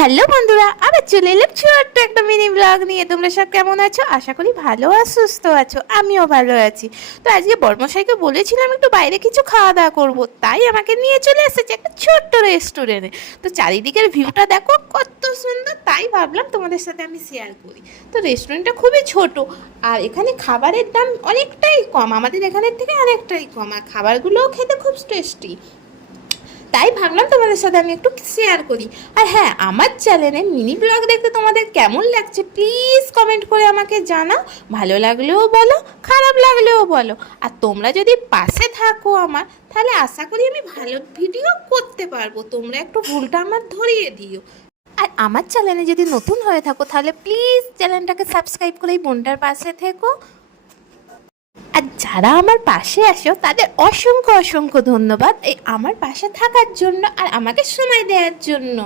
Hello বন্ধুরা, আবার চলে এলাম ছোট্ট একটা মিনি ব্লগ নিয়ে। তোমরা সব কেমন আছো? আশা করি ভালো আর সুস্থ আছো। আমিও ভালো আছি। তো আজকে বর্মশাইকে বলেছিলাম একটু বাইরে কিছু খাওয়া দাওয়া করবো, তাই আমাকে নিয়ে চলে এসেছে একটা ছোট্ট রেস্টুরেন্টে। তো চারিদিকের ভিউটা দেখো কত সুন্দর, তাই ভাবলাম তোমাদের সাথে আমি শেয়ার করি। তো রেস্টুরেন্টটা খুবই ছোট, আর এখানে খাবারের দাম অনেকটাই কম, আমাদের এখানের থেকে অনেকটাই কম, আর খাবারগুলোও খেতে খুব টেস্টি। তাই ভাবলাম তোমাদের সাথে আমি একটু শেয়ার করি। আর হ্যাঁ, আমার চ্যানেলে মিনি ব্লগ দেখতে তোমাদের কেমন লাগছে প্লিজ কমেন্ট করে আমাকে জানাও। ভালো লাগলেও বলো, খারাপ লাগলেও বলো। আর তোমরা যদি পাশে থাকো আমার, তাহলে আশা করি আমি ভালো ভিডিও করতে পারবো। তোমরা একটু ভুলটা আমার ধরিয়ে দিও। আর আমার চ্যানেলে যদি নতুন হয়ে থাকো, তাহলে প্লিজ চ্যানেলটাকে সাবস্ক্রাইব করে এই বোনটার পাশে থেকো। আর যারা আমার পাশে আসো তাদের অসংখ্য অসংখ্য ধন্যবাদ এই আমার পাশে থাকার জন্য আর আমাকে সময় দেওয়ার জন্য।